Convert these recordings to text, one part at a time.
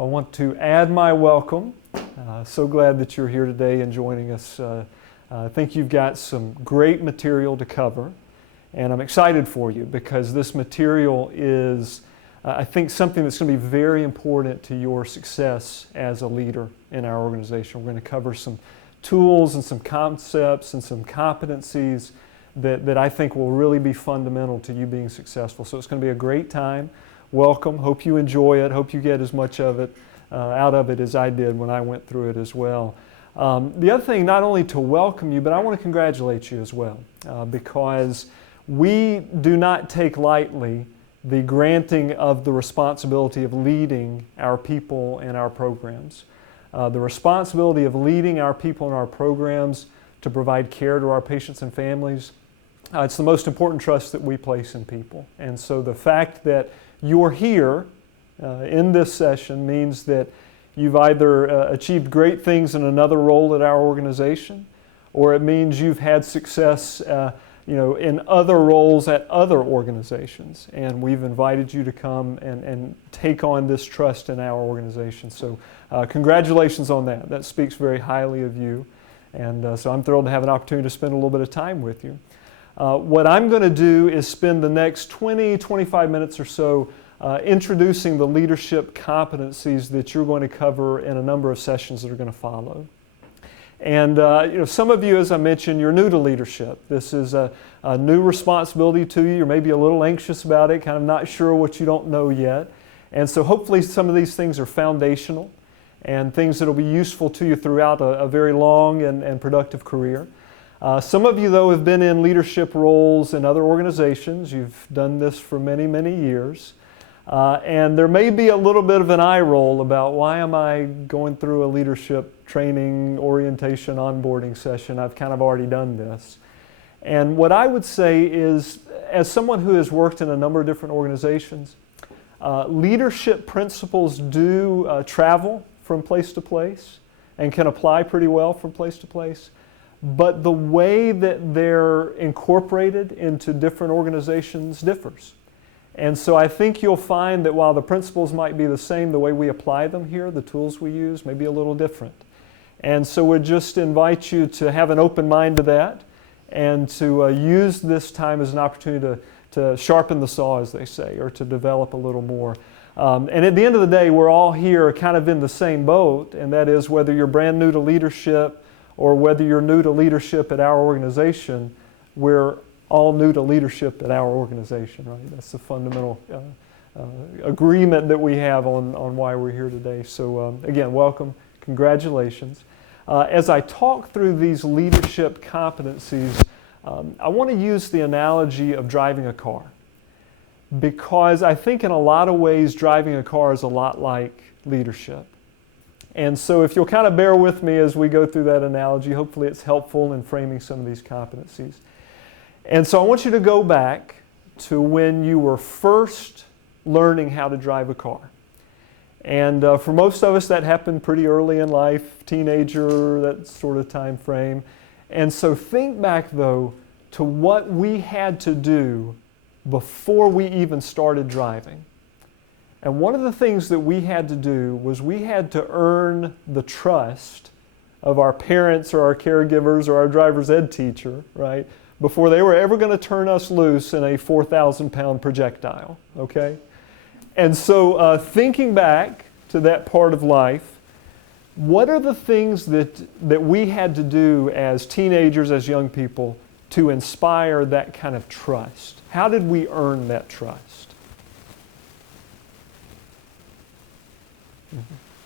I want to add my welcome. So glad that you're here today and joining us. I think you've got some great material to cover, and I'm excited for you because this material is, I think, something that's going to be very important to your success as a leader in our organization. We're going to cover some tools and some concepts and some competencies that I think will really be fundamental to you being successful. So it's going to be a great time. Welcome. Hope you enjoy it. Hope you get as much of it out of it as I did when I went through it as well. The other thing, not only to welcome you, but I want to congratulate you as well because we do not take lightly the granting of the responsibility of leading our people and our programs. The responsibility of leading our people and our programs to provide care to our patients and families, it's the most important trust that we place in people. And so the fact that you're here in this session means that you've either achieved great things in another role at our organization, or it means you've had success in other roles at other organizations. And we've invited you to come and take on this trust in our organization. So congratulations on that. That speaks very highly of you. And so I'm thrilled to have an opportunity to spend a little bit of time with you. What I'm going to do is spend the next 20-25 minutes or so introducing the leadership competencies that you're going to cover in a number of sessions that are going to follow. And some of you, as I mentioned, you're new to leadership. This is a new responsibility to you. You're maybe a little anxious about it, kind of not sure what you don't know yet. And so hopefully some of these things are foundational and things that will be useful to you throughout a very long and productive career. Some of you, though, have been in leadership roles in other organizations. You've done this for many, many years. And there may be a little bit of an eye roll about why am I going through a leadership training, orientation, onboarding session? I've kind of already done this. And what I would say is, as someone who has worked in a number of different organizations, leadership principles do travel from place to place and can apply pretty well from place to place. But the way that they're incorporated into different organizations differs. And so I think you'll find that while the principles might be the same, the way we apply them here, the tools we use, may be a little different. And so we'd just invite you to have an open mind to that and to use this time as an opportunity to sharpen the saw, as they say, or to develop a little more. And at the end of the day, we're all here kind of in the same boat, and that is whether you're brand new to leadership or whether you're new to leadership at our organization, we're all new to leadership at our organization, right? That's the fundamental agreement that we have on why we're here today. So again, welcome, congratulations. As I talk through these leadership competencies, I want to use the analogy of driving a car, because I think in a lot of ways driving a car is a lot like leadership. And so if you'll kind of bear with me as we go through that analogy, hopefully it's helpful in framing some of these competencies. And so I want you to go back to when you were first learning how to drive a car. And for most of us that happened pretty early in life, teenager, that sort of time frame. And so think back though to what we had to do before we even started driving. And one of the things that we had to do was we had to earn the trust of our parents or our caregivers or our driver's ed teacher, right, before they were ever going to turn us loose in a 4,000-pound projectile, okay? And so thinking back to that part of life, what are the things that we had to do as teenagers, as young people, to inspire that kind of trust? How did we earn that trust?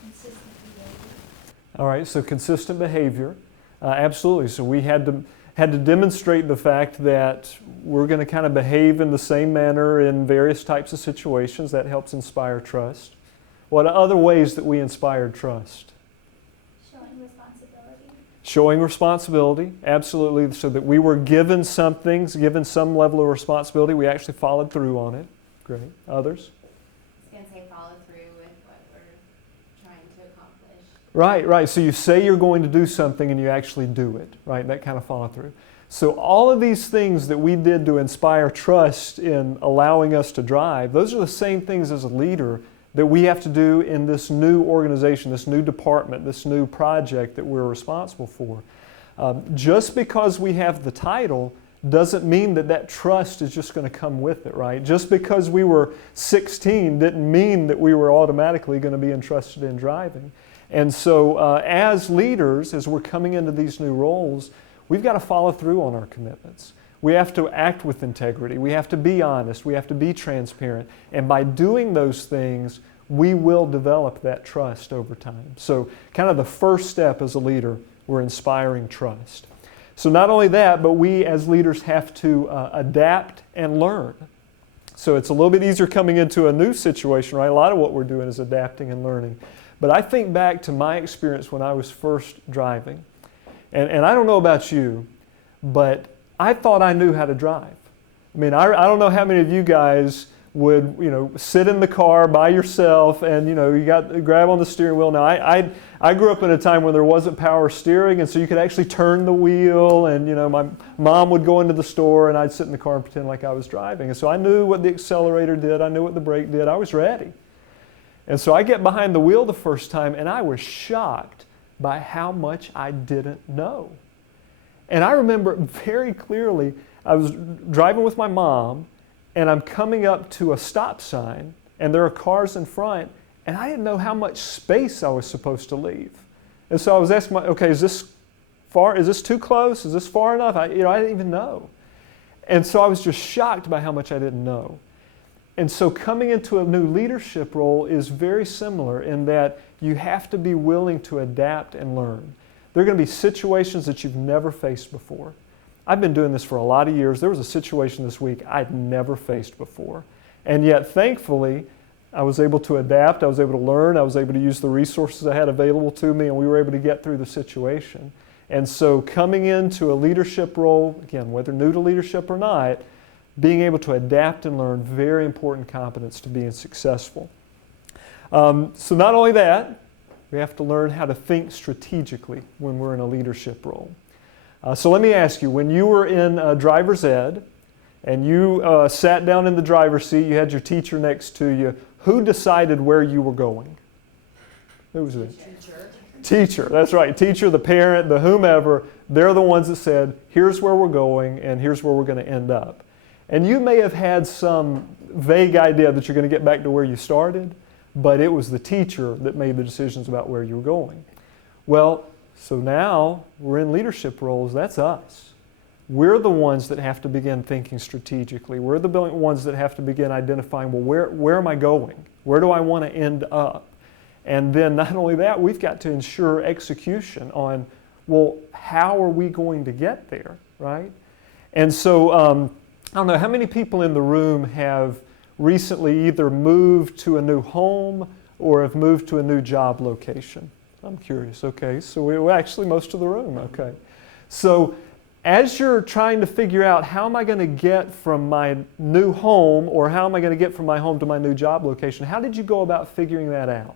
Consistent behavior. All right, so consistent behavior, absolutely. So we had to demonstrate the fact that we're going to kind of behave in the same manner in various types of situations. That helps inspire trust. What are other ways that we inspired trust? Showing responsibility. Showing responsibility, absolutely. So that we were given some things, given some level of responsibility, we actually followed through on it. Great. Others? I was going to say follow through with what we're trying to accomplish. Right. So you say you're going to do something and you actually do it, right? That kind of follow through. So all of these things that we did to inspire trust in allowing us to drive, those are the same things as a leader that we have to do in this new organization, this new department, this new project that we're responsible for. Just because we have the title doesn't mean that that trust is just going to come with it, right? Just because we were 16 didn't mean that we were automatically going to be entrusted in driving. And so as leaders, as we're coming into these new roles, we've got to follow through on our commitments. We have to act with integrity. We have to be honest. We have to be transparent. And by doing those things, we will develop that trust over time. So kind of the first step as a leader, we're inspiring trust. So not only that, but we as leaders have to adapt and learn. So it's a little bit easier coming into a new situation, right? A lot of what we're doing is adapting and learning. But I think back to my experience when I was first driving. And I don't know about you, but I thought I knew how to drive. I mean, I don't know how many of you guys would, sit in the car by yourself and, you got to grab on the steering wheel. Now, I grew up in a time when there wasn't power steering, and so you could actually turn the wheel, and, my mom would go into the store and I'd sit in the car and pretend like I was driving. And so I knew what the accelerator did. I knew what the brake did. I was ready. And so I get behind the wheel the first time and I was shocked by how much I didn't know. And I remember very clearly, I was driving with my mom, and I'm coming up to a stop sign, and there are cars in front, and I didn't know how much space I was supposed to leave. And so I was asking okay, is this far? Is this too close? Is this far enough? I didn't even know. And so I was just shocked by how much I didn't know. And so coming into a new leadership role is very similar in that you have to be willing to adapt and learn. There are going to be situations that you've never faced before. I've been doing this for a lot of years. There was a situation this week I'd never faced before. And yet, thankfully, I was able to adapt, I was able to learn, I was able to use the resources I had available to me, and we were able to get through the situation. And so coming into a leadership role, again, whether new to leadership or not, being able to adapt and learn, very important competence to being successful. So not only that, we have to learn how to think strategically when we're in a leadership role. So let me ask you, when you were in driver's ed and you sat down in the driver's seat, you had your teacher next to you, who decided where you were going? Who was it? Teacher, that's right. Teacher, the parent, the whomever, they're the ones that said, here's where we're going and here's where we're going to end up. And you may have had some vague idea that you're going to get back to where you started, but it was the teacher that made the decisions about where you were going. Well, so now we're in leadership roles, that's us. We're the ones that have to begin thinking strategically. We're the ones that have to begin identifying, well, where am I going? Where do I want to end up? And then not only that, we've got to ensure execution on, well, how are we going to get there, right? And so, I don't know, how many people in the room have recently either moved to a new home or have moved to a new job location? I'm curious. Okay, so we're actually most of the room. Okay. So as you're trying to figure out how am I going to get from my new home or how am I going to get from my home to my new job location, how did you go about figuring that out?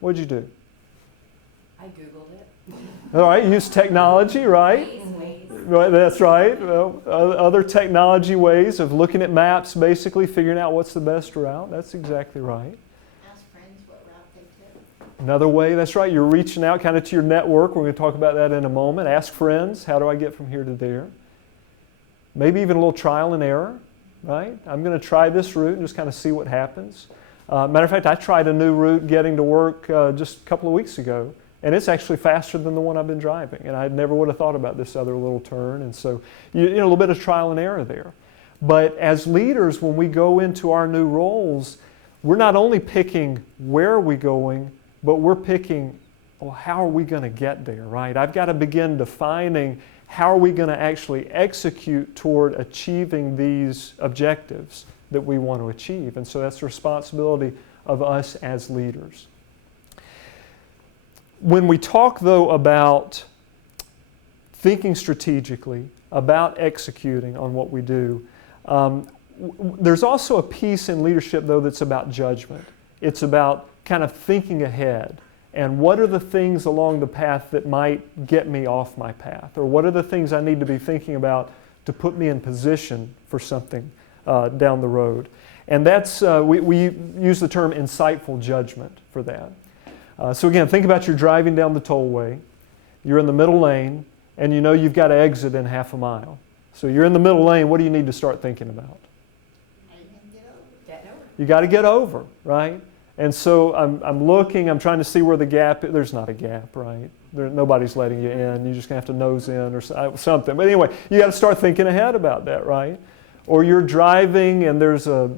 What did you do? I Googled it. All right, use technology, right? Right, that's right. Well, other technology ways of looking at maps, basically figuring out what's the best route. That's exactly right. Another way, that's right, you're reaching out kind of to your network. We're going to talk about that in a moment. Ask friends, how do I get from here to there? Maybe even a little trial and error, right? I'm going to try this route and just kind of see what happens. Matter of fact, I tried a new route getting to work just a couple of weeks ago, and it's actually faster than the one I've been driving. And I never would have thought about this other little turn. And so, a little bit of trial and error there. But as leaders, when we go into our new roles, we're not only picking where are we going, but we're picking, well, how are we going to get there, right? I've got to begin defining how are we going to actually execute toward achieving these objectives that we want to achieve. And so that's the responsibility of us as leaders. When we talk, though, about thinking strategically, about executing on what we do, there's also a piece in leadership, though, that's about judgment. It's about kind of thinking ahead and what are the things along the path that might get me off my path, or what are the things I need to be thinking about to put me in position for something down the road. And that's, we use the term insightful judgment for that. So again, think about you're driving down the tollway, you're in the middle lane, and you know you've got to exit in half a mile. So you're in the middle lane, what do you need to start thinking about? You got to get over, right? And so I'm looking, I'm trying to see where the gap is. There's not a gap, right? Nobody's letting you in. You're just going to have to nose in or something. But anyway, you got to start thinking ahead about that, right? Or you're driving and there's a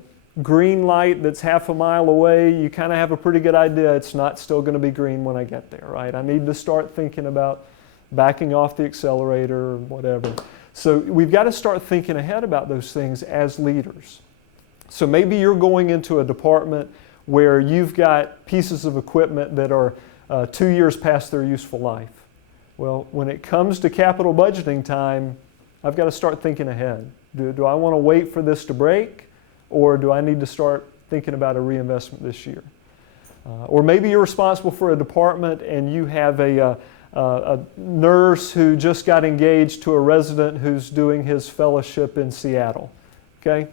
green light that's half a mile away. You kind of have a pretty good idea it's not still going to be green when I get there, right? I need to start thinking about backing off the accelerator or whatever. So we've got to start thinking ahead about those things as leaders. So maybe you're going into a department where you've got pieces of equipment that are 2 years past their useful life. Well, when it comes to capital budgeting time, I've got to start thinking ahead. Do I want to wait for this to break, or do I need to start thinking about a reinvestment this year? Or maybe you're responsible for a department and you have a nurse who just got engaged to a resident who's doing his fellowship in Seattle. Okay?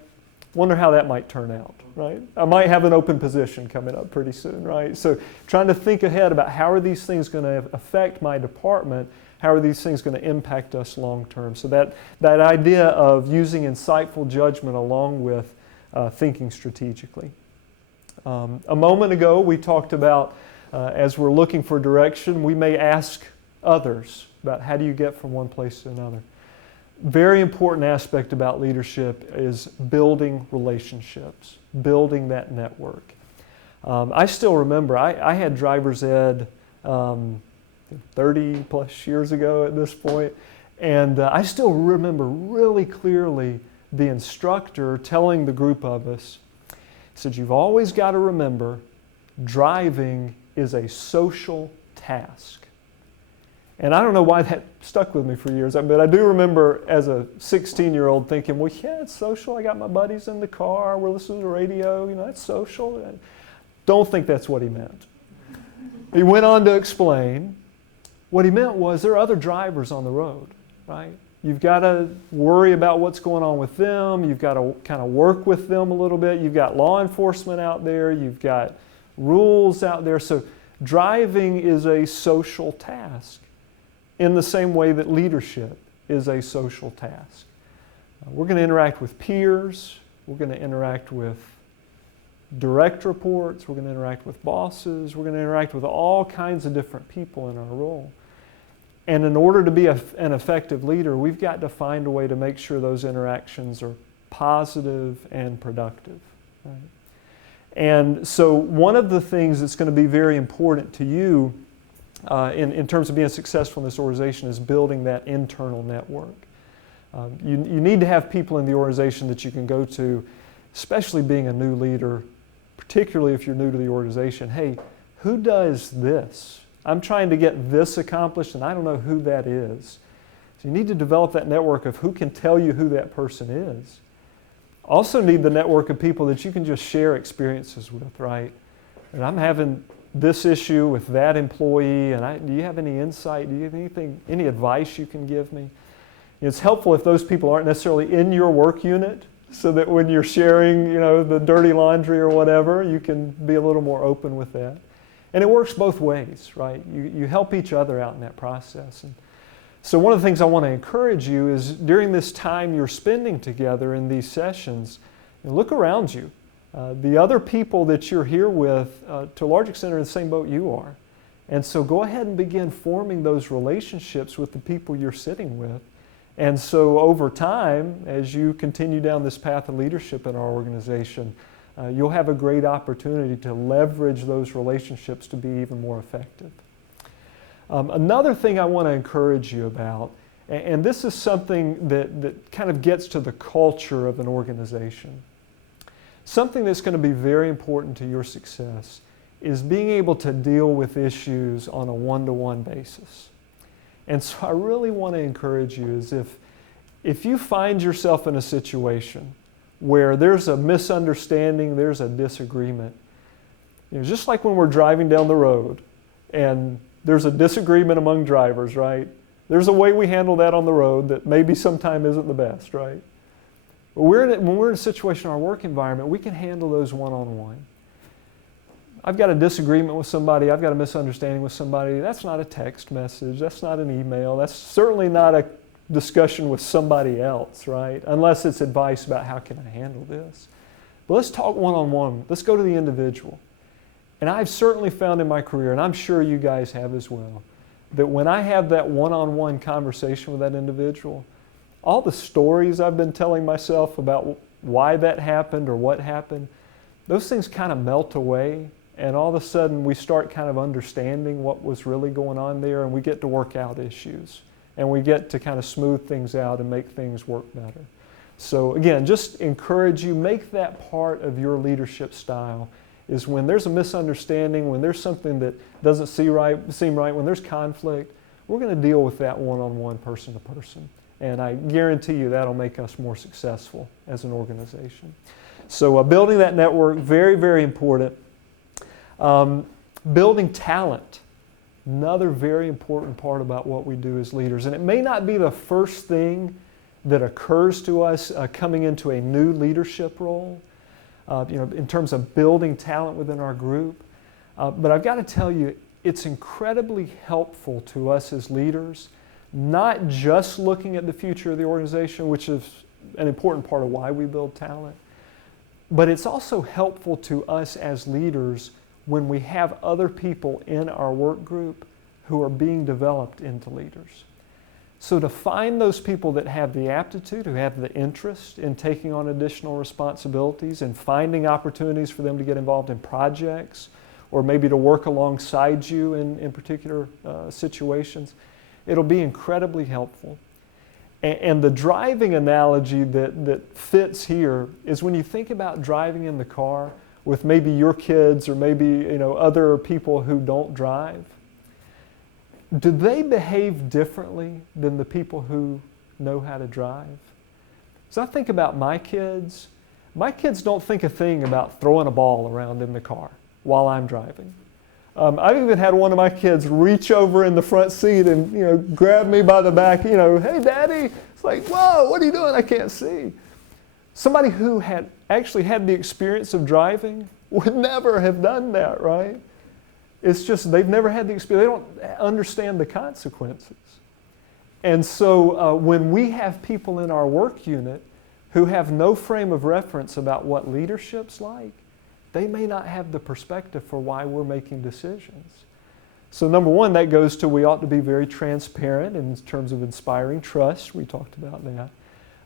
Wonder how that might turn out, right? I might have an open position coming up pretty soon, right? So trying to think ahead about how are these things going to affect my department, how are these things going to impact us long term? So that idea of using insightful judgment along with thinking strategically. A moment ago we talked about as we're looking for direction, we may ask others about how do you get from one place to another. Very important aspect about leadership is building relationships, building that network. I still remember, I had driver's ed 30 plus years ago at this point, and I still remember really clearly the instructor telling the group of us, he said, you've always got to remember driving is a social task. And I don't know why that stuck with me for years, but I do remember as a 16-year-old thinking, well, yeah, it's social. I got my buddies in the car. We're listening to the radio. You know, that's social. I don't think that's what he meant. He went on to explain what he meant was there are other drivers on the road, right? You've got to worry about what's going on with them. You've got to kind of work with them a little bit. You've got law enforcement out there. You've got rules out there. So driving is a social task in the same way that leadership is a social task. We're going to interact with peers. We're going to interact with direct reports. We're going to interact with bosses. We're going to interact with all kinds of different people in our role. And in order to be an effective leader, we've got to find a way to make sure those interactions are positive and productive. Right? And so one of the things that's going to be very important to you in terms of being successful in this organization is building that internal network. You need to have people in the organization that you can go to, especially being a new leader, particularly if you're new to the organization. Hey, who does this? I'm trying to get this accomplished and I don't know who that is. So you need to develop that network of who can tell you who that person is. Also need the network of people that you can just share experiences with, right? And I'm having this issue with that employee, and do you have any insight? Do you have any advice you can give me? It's helpful if those people aren't necessarily in your work unit, so that when you're sharing, the dirty laundry or whatever, you can be a little more open with that. And it works both ways, right? You help each other out in that process. And so one of the things I want to encourage you is during this time you're spending together in these sessions, look around you. The other people that you're here with, to a large extent, are in the same boat you are. And so go ahead and begin forming those relationships with the people you're sitting with. And so over time, as you continue down this path of leadership in our organization, you'll have a great opportunity to leverage those relationships to be even more effective. Another thing I want to encourage you about, and this is something that kind of gets to the culture of an organization. Something that's going to be very important to your success is being able to deal with issues on a one-to-one basis. And so I really want to encourage you is if you find yourself in a situation where there's a misunderstanding, there's a disagreement, just like when we're driving down the road and there's a disagreement among drivers, right? There's a way we handle that on the road that maybe sometime isn't the best, right? When we're in a situation in our work environment, we can handle those one-on-one. I've got a disagreement with somebody, I've got a misunderstanding with somebody, that's not a text message, that's not an email, that's certainly not a discussion with somebody else, right? Unless it's advice about how can I handle this. But let's talk one-on-one. Let's go to the individual. And I've certainly found in my career, and I'm sure you guys have as well, that when I have that one-on-one conversation with that individual, all the stories I've been telling myself about why that happened or what happened, those things kind of melt away, and all of a sudden we start kind of understanding what was really going on there, and we get to work out issues, and we get to kind of smooth things out and make things work better. So again, just encourage you, make that part of your leadership style, is when there's a misunderstanding, when there's something that doesn't seem right, when there's conflict, we're going to deal with that one-on-one, person to person. And I guarantee you that'll make us more successful as an organization. So building that network, very, very important. Building talent, another very important part about what we do as leaders. And it may not be the first thing that occurs to us coming into a new leadership role, in terms of building talent within our group. But I've got to tell you, it's incredibly helpful to us as leaders, not just looking at the future of the organization, which is an important part of why we build talent, but it's also helpful to us as leaders when we have other people in our work group who are being developed into leaders. So to find those people that have the aptitude, who have the interest in taking on additional responsibilities and finding opportunities for them to get involved in projects or maybe to work alongside you in particular situations, it'll be incredibly helpful. And the driving analogy that fits here is when you think about driving in the car with maybe your kids or maybe other people who don't drive. Do they behave differently than the people who know how to drive? So I think about my kids don't think a thing about throwing a ball around in the car while I'm driving. I've even had one of my kids reach over in the front seat and grab me by the back, hey Daddy. It's like, whoa, what are you doing? I can't see. Somebody who had actually had the experience of driving would never have done that, right? It's just they've never had the experience. They don't understand the consequences. And so when we have people in our work unit who have no frame of reference about what leadership's like, they may not have the perspective for why we're making decisions. So number one, that goes to we ought to be very transparent in terms of inspiring trust. We talked about that.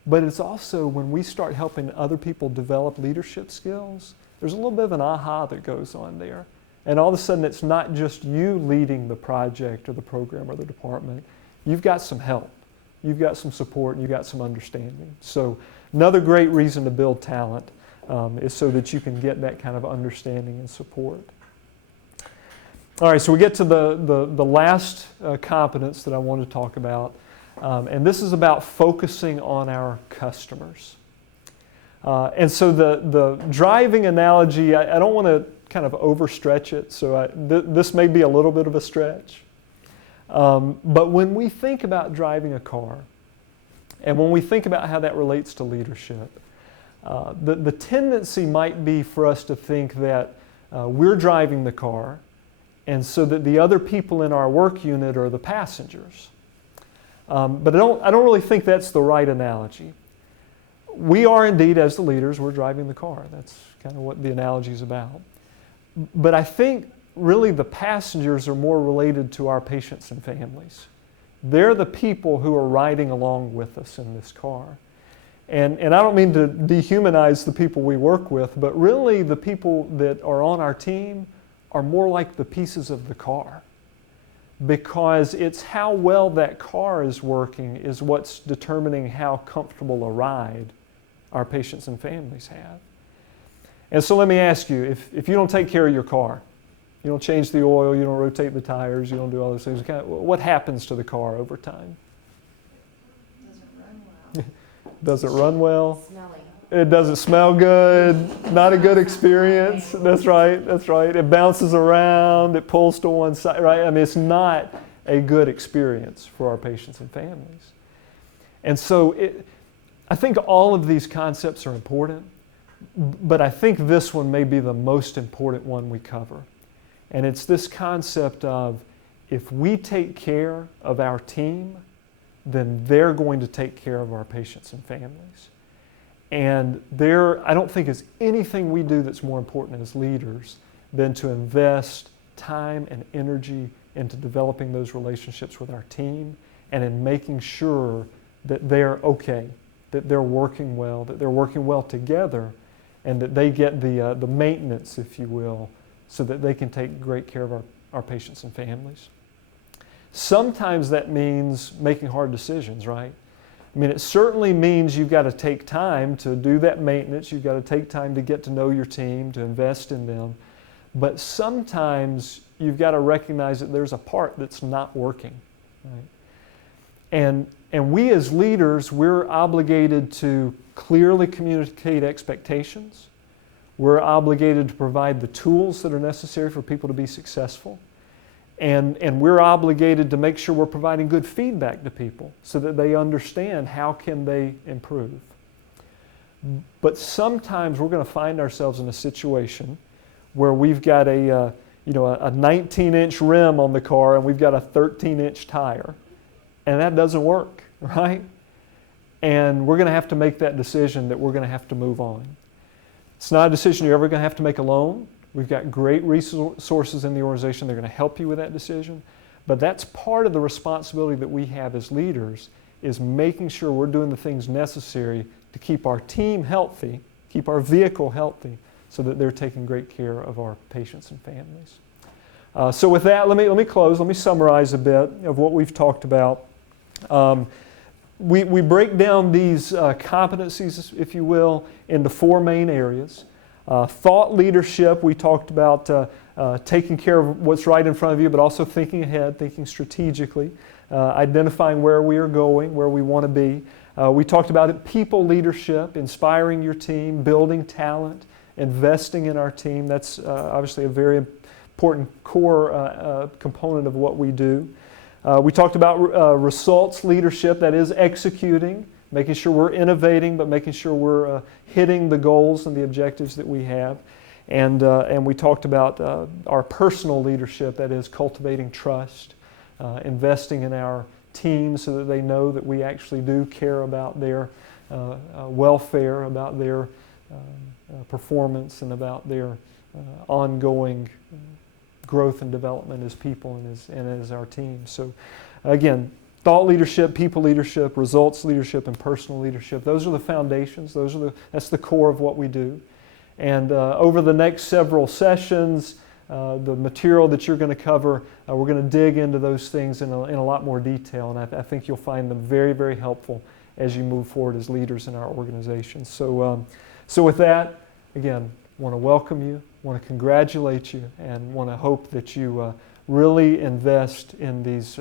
But it's also when we start helping other people develop leadership skills, there's a little bit of an aha that goes on there. And all of a sudden, it's not just you leading the project or the program or the department. You've got some help. You've got some support. You've got some understanding. So another great reason to build talent is so that you can get that kind of understanding and support. All right, so we get to the last competence that I want to talk about. And this is about focusing on our customers. And so the driving analogy, I don't want to kind of overstretch it, so this may be a little bit of a stretch. But when we think about driving a car, and when we think about how that relates to leadership, the tendency might be for us to think that we're driving the car, and so that the other people in our work unit are the passengers. But I don't really think that's the right analogy. We are indeed, as the leaders, we're driving the car. That's kind of what the analogy is about. But I think really the passengers are more related to our patients and families. They're the people who are riding along with us in this car. And I don't mean to dehumanize the people we work with, but really the people that are on our team are more like the pieces of the car. Because it's how well that car is working is what's determining how comfortable a ride our patients and families have. And so let me ask you, if you don't take care of your car, you don't change the oil, you don't rotate the tires, you don't do all those things, what happens to the car over time? Does it run well? Smelly. It doesn't smell good, not a good experience. That's right. It bounces around, it pulls to one side, right? I mean, it's not a good experience for our patients and families. And so I think all of these concepts are important, but I think this one may be the most important one we cover. And it's this concept of if we take care of our team, then they're going to take care of our patients and families. And I don't think there's anything we do that's more important as leaders than to invest time and energy into developing those relationships with our team and in making sure that they're okay, that they're working well together, and that they get the maintenance, if you will, so that they can take great care of our patients and families. Sometimes that means making hard decisions, right? I mean, it certainly means you've got to take time to do that maintenance. You've got to take time to get to know your team, to invest in them. But sometimes you've got to recognize that there's a part that's not working, right? And we as leaders, we're obligated to clearly communicate expectations. We're obligated to provide the tools that are necessary for people to be successful. And we're obligated to make sure we're providing good feedback to people so that they understand how can they improve. But sometimes we're going to find ourselves in a situation where we've got a 19-inch rim on the car and we've got a 13-inch tire. And that doesn't work, right? And we're going to have to make that decision that we're going to have to move on. It's not a decision you're ever going to have to make alone. We've got great resources in the organization. They're going to help you with that decision. But that's part of the responsibility that we have as leaders, is making sure we're doing the things necessary to keep our team healthy, keep our vehicle healthy, so that they're taking great care of our patients and families. So with that, let me close. Let me summarize a bit of what we've talked about. We break down these competencies, if you will, into 4 main areas. Thought leadership, we talked about taking care of what's right in front of you, but also thinking ahead, thinking strategically, identifying where we are going, where we want to be. We talked about people leadership, inspiring your team, building talent, investing in our team. That's obviously a very important core component of what we do. We talked about results leadership, that is executing, making sure we're innovating, but making sure we're hitting the goals and the objectives that we have. And we talked about our personal leadership, that is cultivating trust, investing in our team so that they know that we actually do care about their welfare, about their performance, and about their ongoing growth and development as people and as our team. So again, thought leadership, people leadership, results leadership, and personal leadership. Those are the foundations. That's the core of what we do. And over the next several sessions, the material that you're going to cover, we're going to dig into those things in a lot more detail. And I think you'll find them very, very helpful as you move forward as leaders in our organization. So with that, again, want to welcome you, want to congratulate you, and want to hope that you really invest in these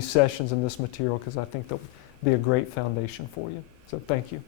sessions and this material, because I think they'll be a great foundation for you. So thank you.